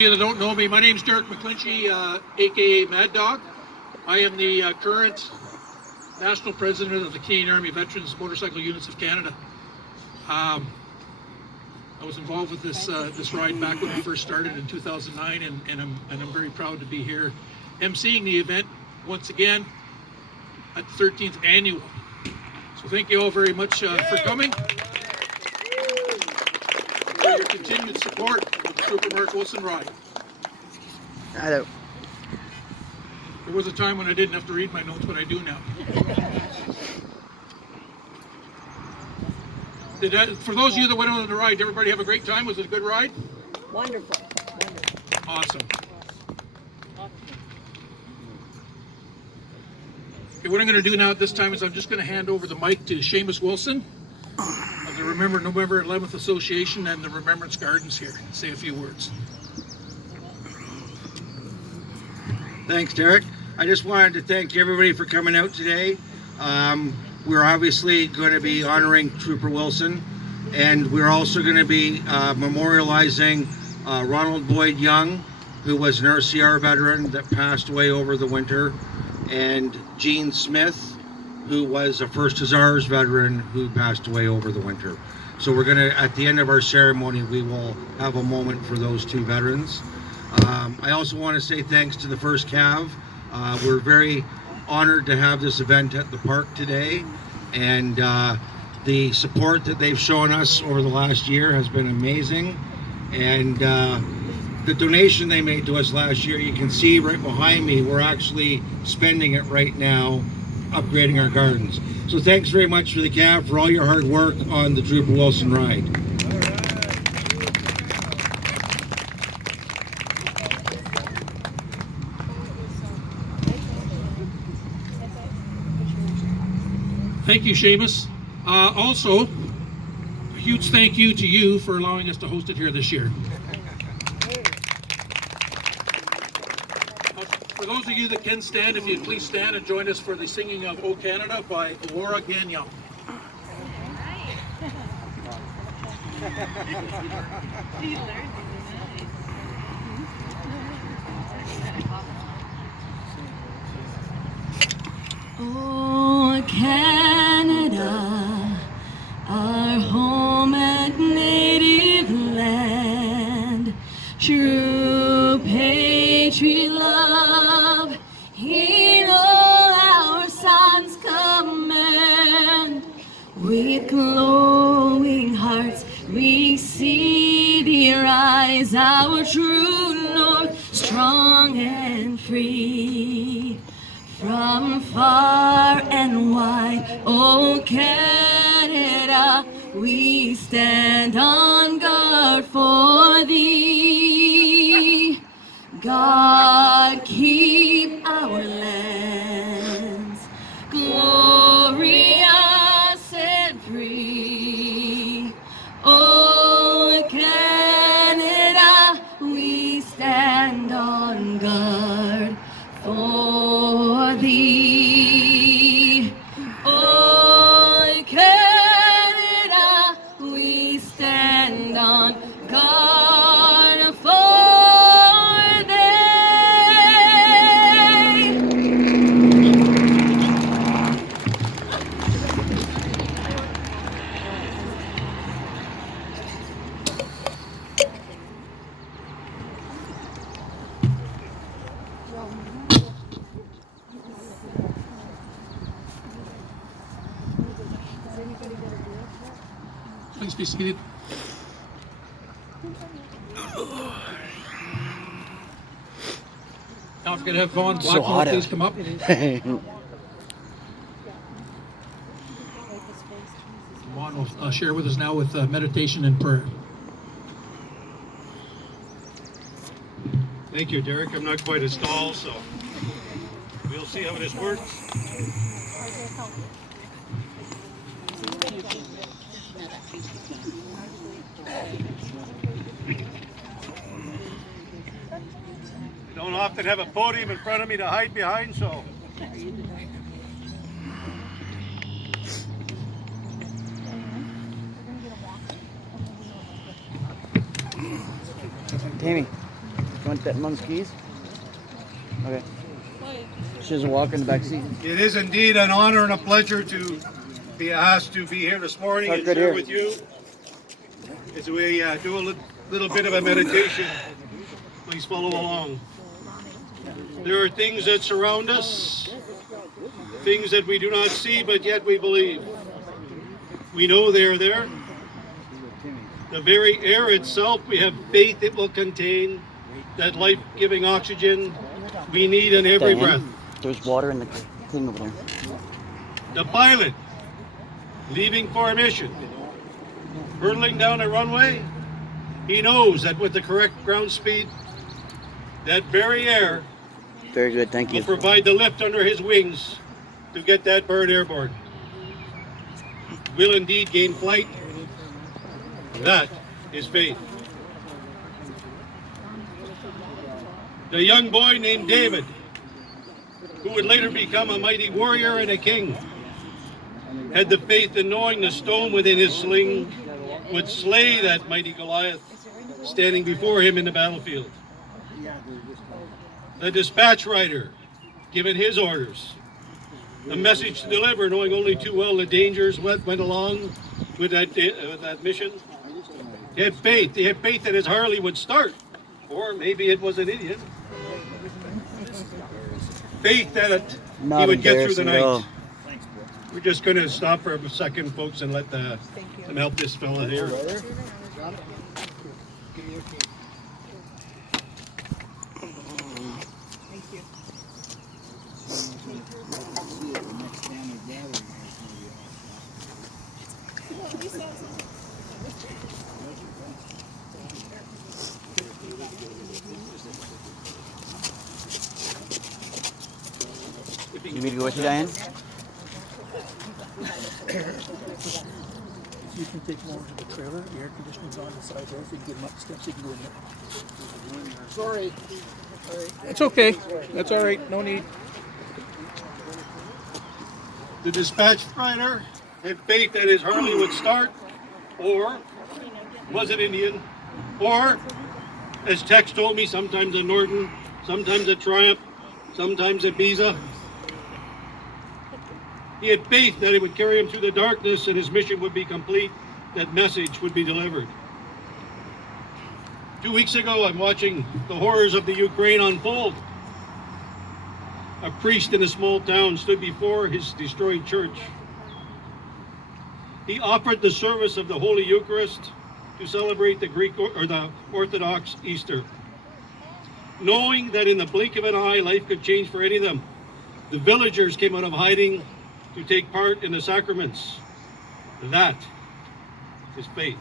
You that don't know me, my name's Derek McClinchy, aka Mad Dog. I am the current national president of the Canadian Army Veterans Motorcycle Units of Canada. I was involved with this ride back when we first started in 2009, and I'm very proud to be here emceeing the event once again at the 13th annual. So thank you all very much for coming, for your continued support of the Trooper Mark Wilson ride. Hello. There was a time when I didn't have to read my notes, but I do now. For those of you that went on the ride, did everybody have a great time? Was it a good ride? Wonderful. Awesome. Okay, what I'm going to do now at this time is I'm just going to hand over the mic to Seamus Wilson of the Remember November 11th Association and the Remembrance Gardens here and say a few words. Thanks, Derek. I just wanted to thank everybody for coming out today. We're obviously going to be honoring Trooper Wilson, and we're also going to be memorializing Ronald Boyd Young, who was an RCR veteran that passed away over the winter, and Gene Smith, who was a First Hussars veteran who passed away over the winter. So we're going to, at the end of our ceremony, we will have a moment for those two veterans. I also want to say thanks to the First Cav. We're very honored to have this event at the park today, and the support that they've shown us over the last year has been amazing. And the donation they made to us last year, you can see right behind me, we're actually spending it right now upgrading our gardens. So thanks very much for the Cav for all your hard work on the Trooper Wilson ride. Thank you, Seamus. Also, a huge thank you to you for allowing us to host it here this year. For those of you that can stand, if you'd please stand and join us for the singing of O Canada by Laura Gagnon. Oh, Canada, our home and native land, true patriot love, in all our sons command. With glowing hearts we see thee rise, our true north, strong and free. From far and wide, oh Canada, we stand on guard for thee. God keep our lands glorious and free. Oh Canada, we stand on guard for thee. Oh Canada, we stand on guard for thee. Please be seated. Now I'm going to have Vaughn Blackwell please come up. Vaughn will share with us now with meditation and prayer. Thank you, Derek. I'm not quite as tall, so we'll see how this works. I don't often have a podium in front of me to hide behind, so Tammy. want that mom's keys? Okay. She doesn't walk in the back seat. It is indeed an honor and a pleasure to be asked to be here this morning and share with you as we do a little bit of a meditation. Please follow along. There are things that surround us, things that we do not see, but yet we believe. We know they are there. The very air itself, we have faith it will contain that life-giving oxygen we need in every breath. There's water in the thing over there. The pilot, leaving for a mission, hurtling down a runway, he knows that with the correct ground speed, that very air Very good, thank will you. provide the lift under his wings to get that bird airborne. Will indeed gain flight. That is faith. The young boy named David, who would later become a mighty warrior and a king, had the faith in knowing the stone within his sling would slay that mighty Goliath standing before him in the battlefield. The dispatch rider, given his orders, a message to deliver, knowing only too well the dangers went along with that mission. He had faith. He had faith that his Harley would start, or maybe it was an idiot. Faith that he would get through the night. We're just going to stop for a second, folks, and let them help this fella here. You need me to go with you, Diane? If you can take them over to the trailer, the air conditioning's on the side there. If you can get them up the steps, you can go in there. Sorry. It's okay. That's all right. No need. The dispatch rider had faith that his Harley would start, or was it Indian, or, as Tex told me, sometimes a Norton, sometimes a Triumph, sometimes a Biza. He had faith that it would carry him through the darkness and his mission would be complete, that message would be delivered. 2 weeks ago, I'm watching the horrors of the Ukraine unfold. A priest in a small town stood before his destroyed church. He offered the service of the Holy Eucharist to celebrate the Greek or the Orthodox Easter. Knowing that in the blink of an eye, life could change for any of them, the villagers came out of hiding to take part in the sacraments. That is faith.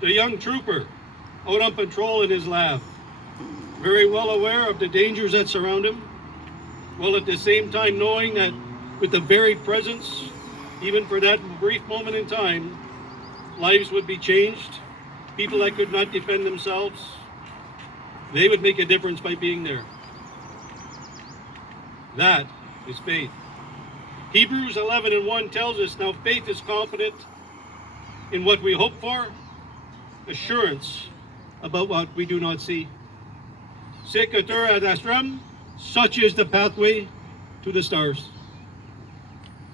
The young trooper, out on patrol in his lab, very well aware of the dangers that surround him, while at the same time knowing that with the very presence, even for that brief moment in time, lives would be changed. People that could not defend themselves, they would make a difference by being there. That is faith. Hebrews 11:1 tells us, now faith is confident in what we hope for, assurance about what we do not see. Sekatur ad astram, such is the pathway to the stars.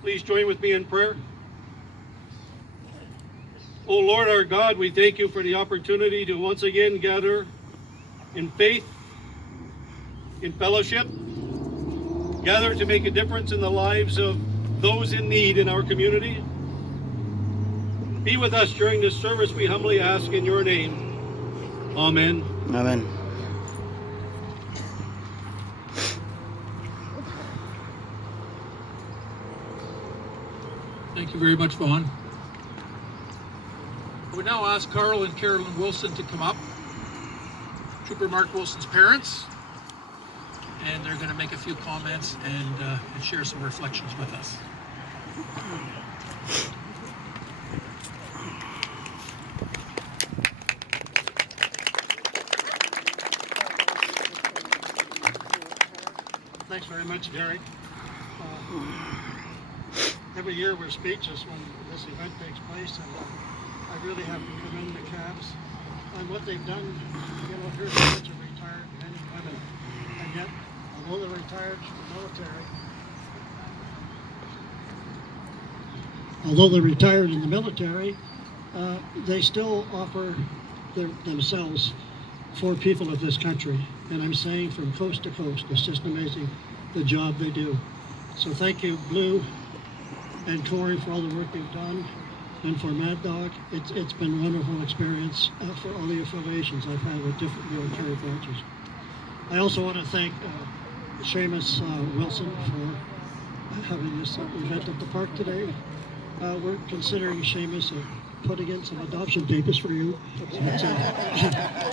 Please join with me in prayer. O Lord our God, we thank you for the opportunity to once again gather in faith, in fellowship, gather to make a difference in the lives of those in need in our community. Be with us during this service, we humbly ask in your name. Amen. Amen. Thank you very much, Vaughn. I would now ask Carl and Carolyn Wilson to come up. Trooper Mark Wilson's parents. And they're going to make a few comments and share some reflections with us. Thanks very much, Derek. Every year we're speechless when this event takes place, and I really have to commend the Cavs. on what they've done. You know, here's a bunch of retired men and women, and yet, although they're retired from the military, they still offer themselves for people of this country. And I'm saying from coast to coast, it's just amazing the job they do. So thank you, Blue and Corey, for all the work you've done, and for Mad Dog. It's been a wonderful experience for all the affiliations I've had with different military branches. I also want to thank Seamus Wilson for having this event at the park today. We're considering, Seamus, putting in some adoption papers for you.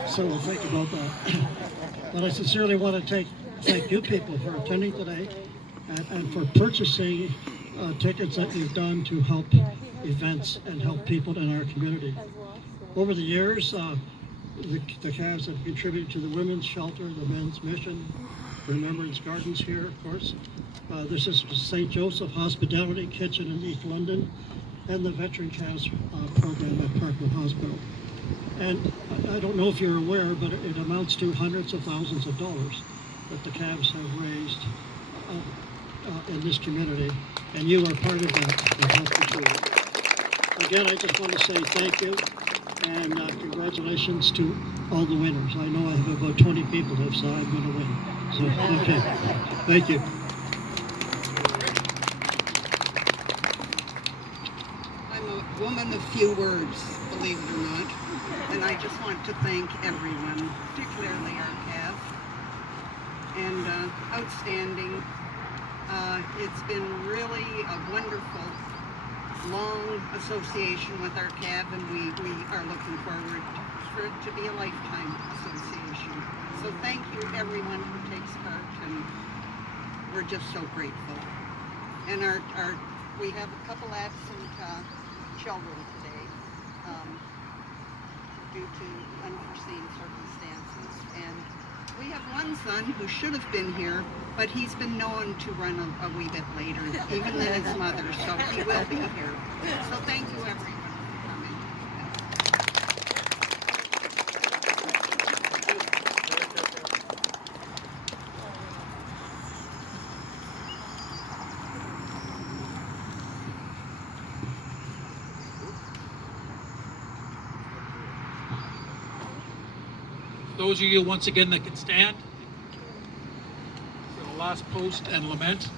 So we'll think about that. But I sincerely want to thank you people for attending today and for purchasing tickets that you've done to help events and help people in our community. Over the years, the Cavs have contributed to the women's shelter, the men's mission, Remembrance Gardens here, of course. This is St. Joseph Hospitality Kitchen in East London, and the Veteran Cavs program at Parkland Hospital. And I don't know if you're aware, but it amounts to hundreds of thousands of dollars that the Cavs have raised in this community, and you are part of that. Again, I just want to say thank you, and congratulations to all the winners. I know I have about 20 people that have said I'm going to win. So, okay, thank you. I'm a woman of few words, believe it or not, and I just want to thank everyone, particularly our cast, and outstanding. It's been really a wonderful, long association with our CAB, and we are looking forward for it to be a lifetime association. So thank you everyone who takes part, and we're just so grateful. And we have a couple absent children today due to unforeseen circumstances, and we have one son who should have been here, but he's been known to run a wee bit later, even than his mother, so he will be here. So thank you everyone for coming. Those of you once again that can stand for the last post and lament.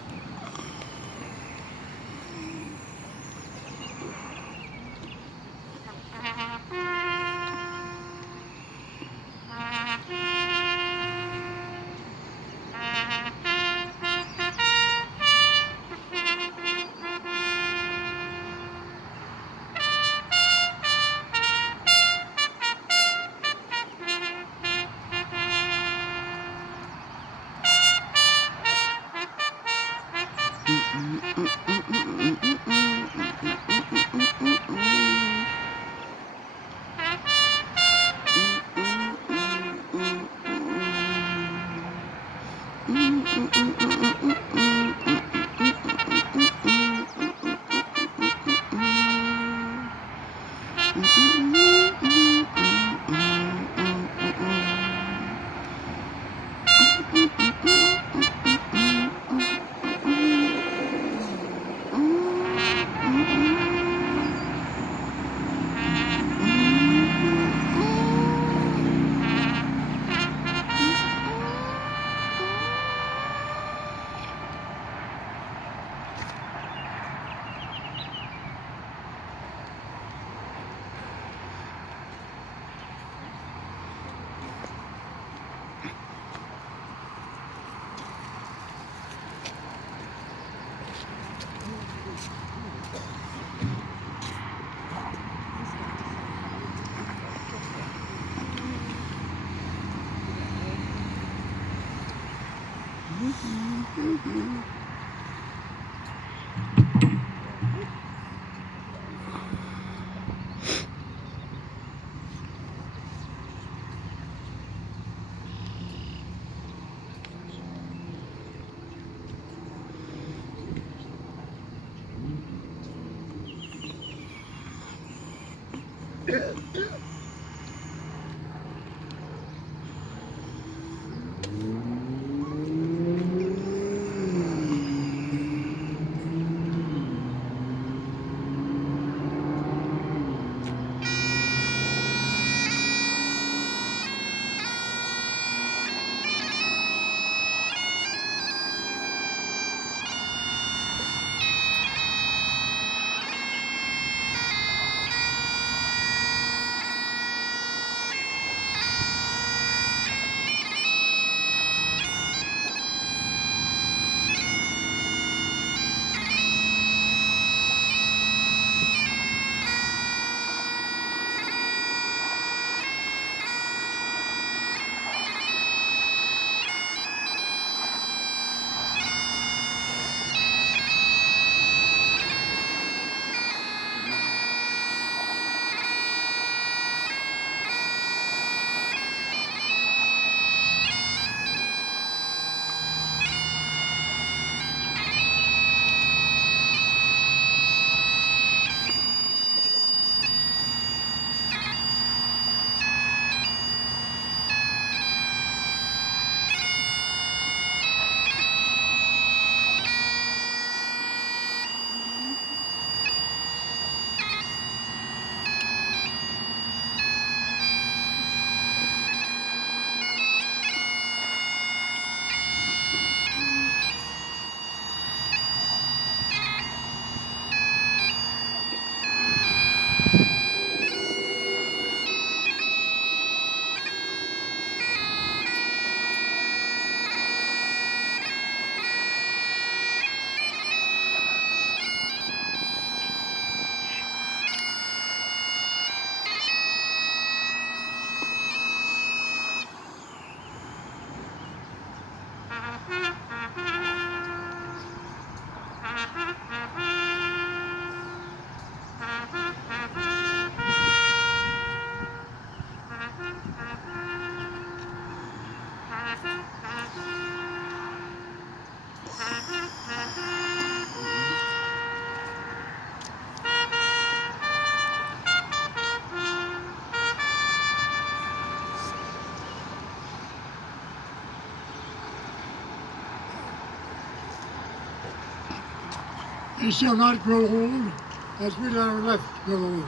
They shall not grow old, as we that are left grow old.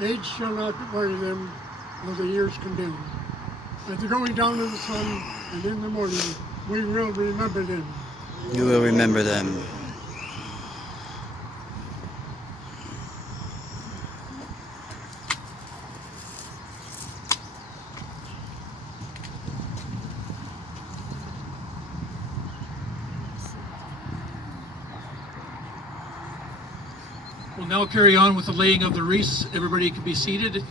Age shall not worry them, nor the years condemn. At the going down of the sun and in the morning, we will remember them. You will remember them. We'll now carry on with the laying of the wreaths. Everybody can be seated.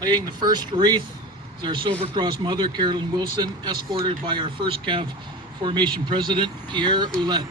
Laying the first wreath is our Silver Cross Mother, Carolyn Wilson, escorted by our first Cav Formation President, Pierre Ouellette.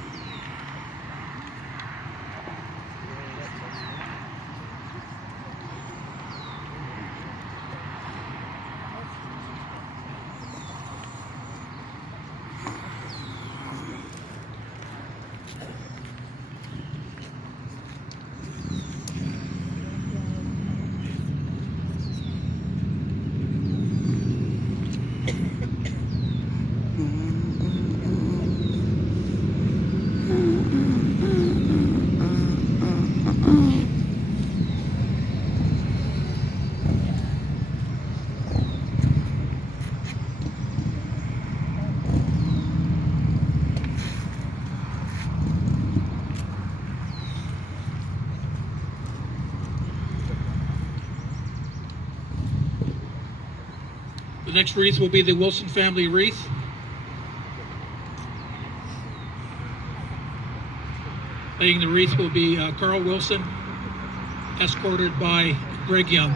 The next wreath will be the Wilson family wreath. Laying the wreath will be Carl Wilson, escorted by Greg Young.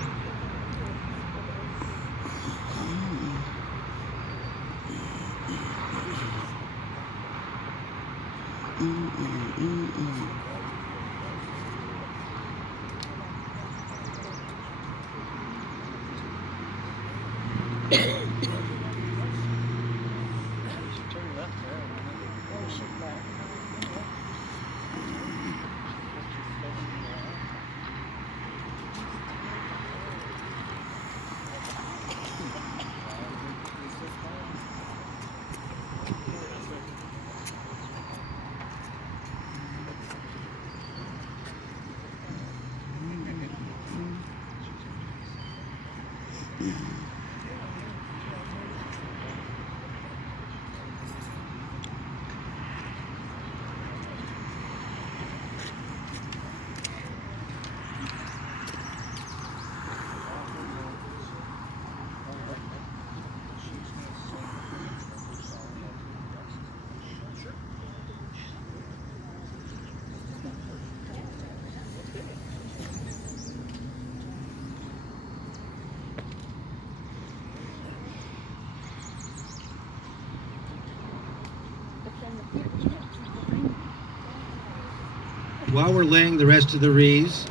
While we're laying the rest of the wreaths,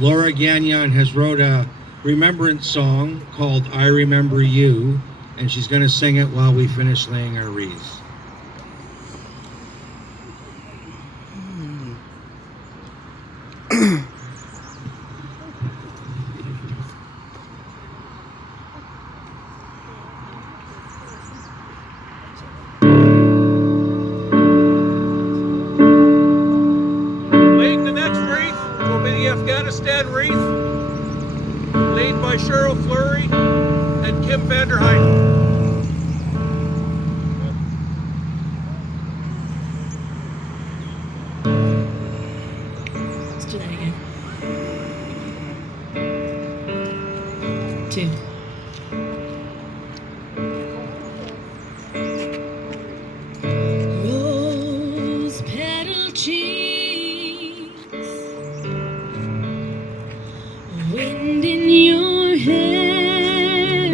Laura Gagnon has wrote a remembrance song called I Remember You, and she's going to sing it while we finish laying our wreaths. Laying the next wreath will be the Afghanistan wreath, laid by Cheryl Fleury and Kim Vanderheiden. Let's do that again. 2. Rose petal cheeks, wind in your hair.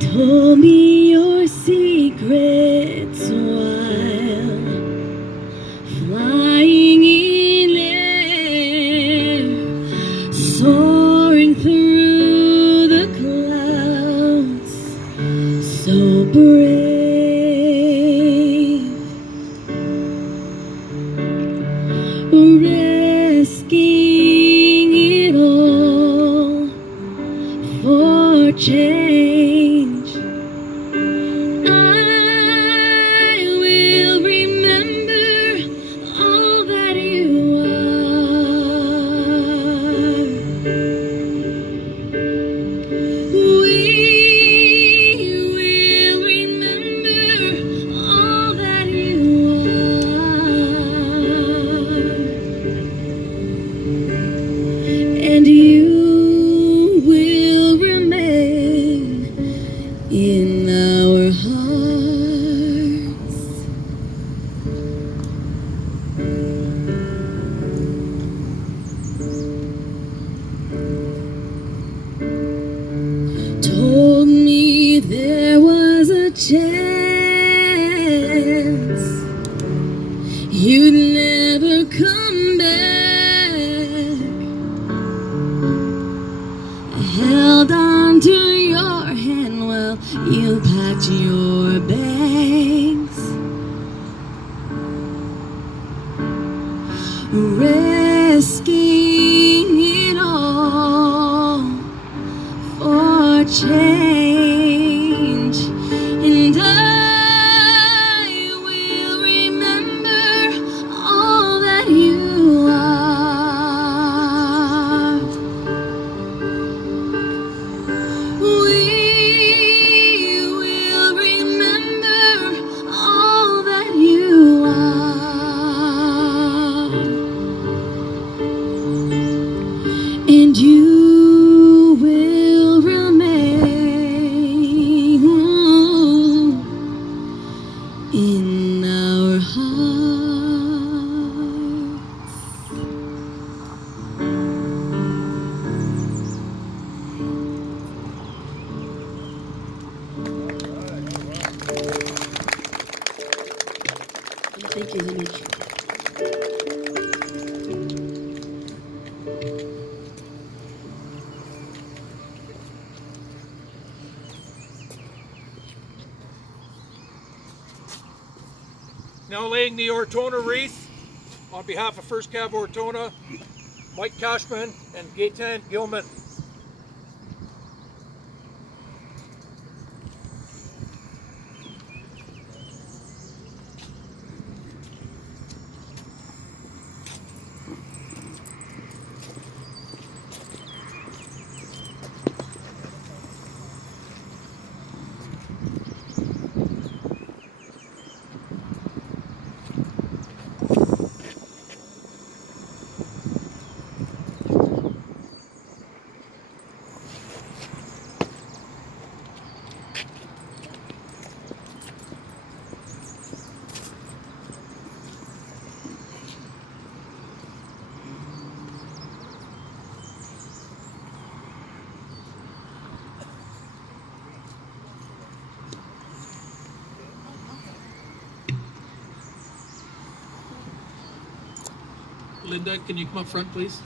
told me your secrets while flying in air, soaring through the clouds, so brave, risking it all for change. I will remember all that you are. We will remember all that you are. And you will remain in our hearts. Told me there was a chance you'd never come back. I held on to your hand while you packed your bags, risking it all for change. And I will remember all that you are. We will remember all that you are. And you will remain in our hearts. Thank you so much. Now laying the Ortona wreath on behalf of 1st Cav Ortona, Mike Cashman and Gaetan Gilman. Linda, can you come up front, please?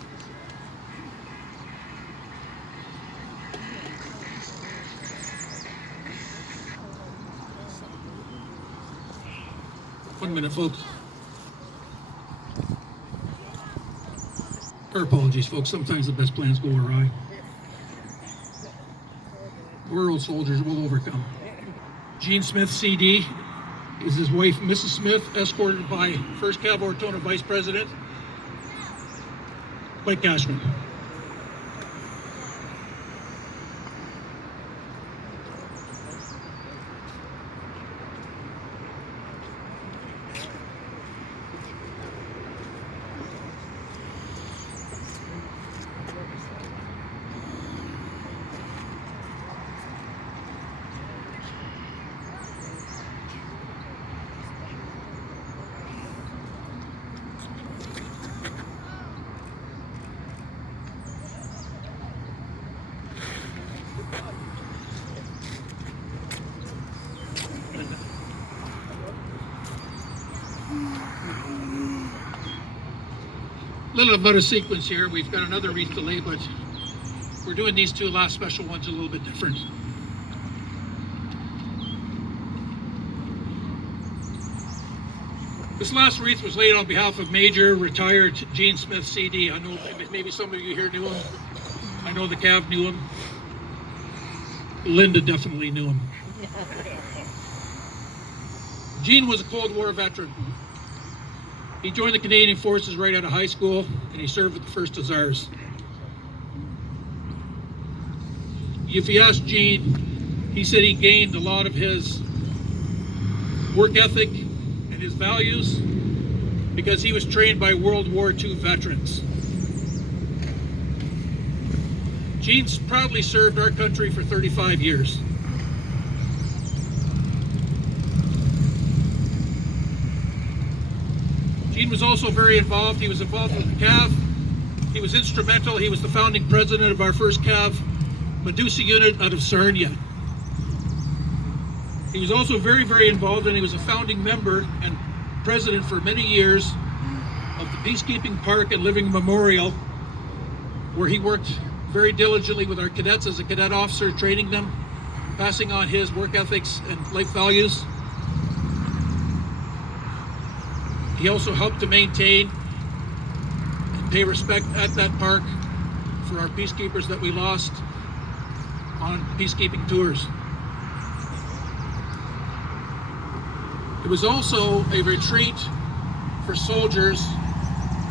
One minute, folks. Our apologies, folks. Sometimes the best plans go awry. We're old soldiers. We'll overcome. Gene Smith, CD, is his wife, Mrs. Smith, escorted by 1st Cav Ortona Vice President Mike Cashman. little about a sequence here. We've got another wreath to lay, but we're doing these two last special ones a little bit different. This last wreath was laid on behalf of Major retired Gene Smith, CD. I know maybe some of you here knew him. I know the Cav knew him. Linda definitely knew him. Gene was a Cold War veteran. He joined the Canadian Forces right out of high school, and he served with the 1st Hussars. If you ask Gene, he said he gained a lot of his work ethic and his values because he was trained by World War II veterans. Gene's proudly served our country for 35 years. Gene was also very involved. He was involved with the CAV. He was instrumental. He was the founding president of our first CAV Medusa unit out of Sarnia. He was also very, very involved, and he was a founding member and president for many years of the Peacekeeping Park and Living Memorial, where he worked very diligently with our cadets as a cadet officer, training them, passing on his work ethics and life values. He also helped to maintain and pay respect at that park for our peacekeepers that we lost on peacekeeping tours. It was also a retreat for soldiers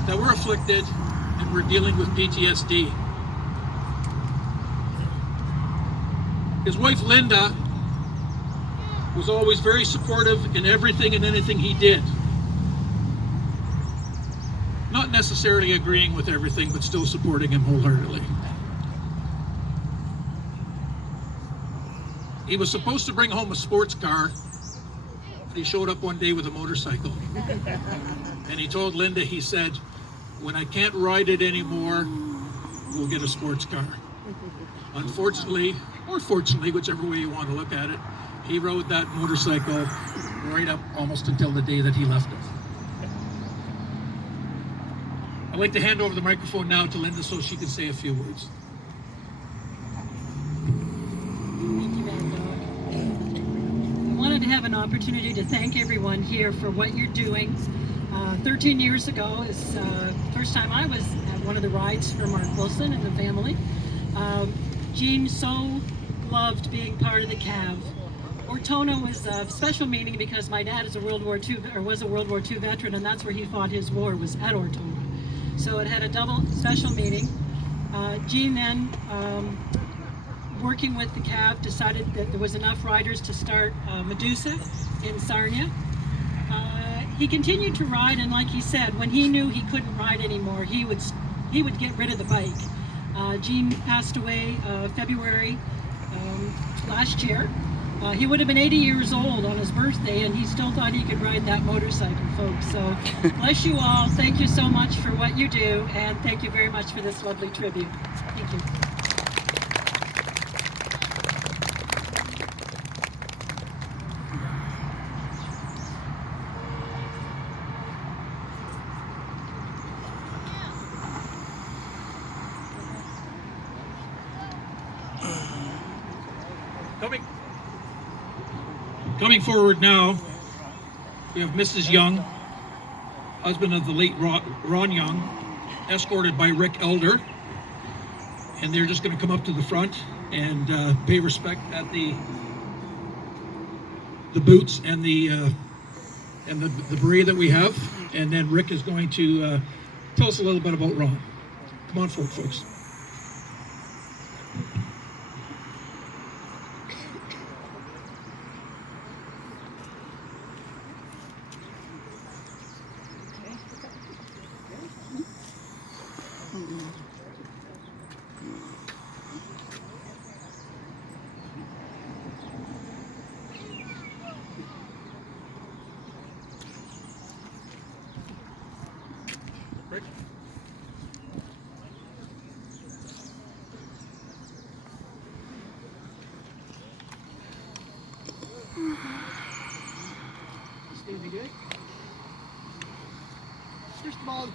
that were afflicted and were dealing with PTSD. His wife Linda was always very supportive in everything and anything he did. Not necessarily agreeing with everything, but still supporting him wholeheartedly. He was supposed to bring home a sports car, but he showed up one day with a motorcycle. And he told Linda, he said, when I can't ride it anymore, we'll get a sports car. Unfortunately, or fortunately, whichever way you want to look at it, he rode that motorcycle right up almost until the day that he left us. I'd like to hand over the microphone now to Linda so she can say a few words. Thank you, Mad Dog. I wanted to have an opportunity to thank everyone here for what you're doing. 13 years ago is the first time I was at one of the rides for Mark Wilson and the family. Gene so loved being part of the CAV. Ortona was a special meaning because my dad is was a World War II veteran, and that's where he fought his war, was at Ortona. So it had a double special meaning. Gene then, working with the CAV, decided that there was enough riders to start Medusa in Sarnia. He continued to ride, and like he said, when he knew he couldn't ride anymore, he would get rid of the bike. Gene passed away February last year. He would have been 80 years old on his birthday, and he still thought he could ride that motorcycle, folks. So bless you all. Thank you so much for what you do, and thank you very much for this lovely tribute. Thank you. Coming forward now, we have Mrs. Young, husband of the late Ron Young, escorted by Rick Elder, and they're just going to come up to the front and pay respect at the boots and the beret that we have, and then Rick is going to tell us a little bit about Ron. Come on forward, folks.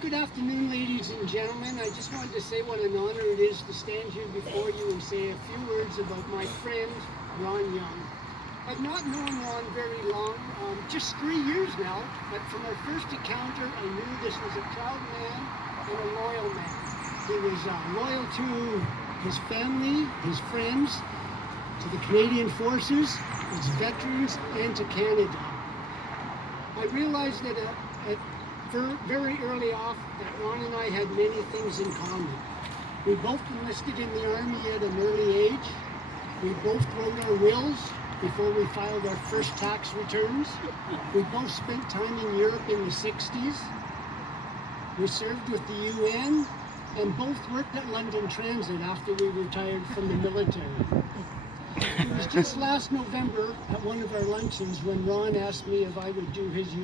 Good afternoon, ladies and gentlemen. I just wanted to say what an honor it is to stand here before you and say a few words about my friend, Ron Young. I've not known Ron very long, just 3 years now, but from our first encounter, I knew this was a proud man and a loyal man. He was loyal to his family, his friends, to the Canadian Forces, its veterans, and to Canada. I realized that very early off that Ron and I had many things in common. We both enlisted in the Army at an early age. We both wrote our wills before we filed our first tax returns. We both spent time in Europe in the 60s. We served with the UN and both worked at London Transit after we retired from the military. It was just last November at one of our luncheons when Ron asked me if I would do his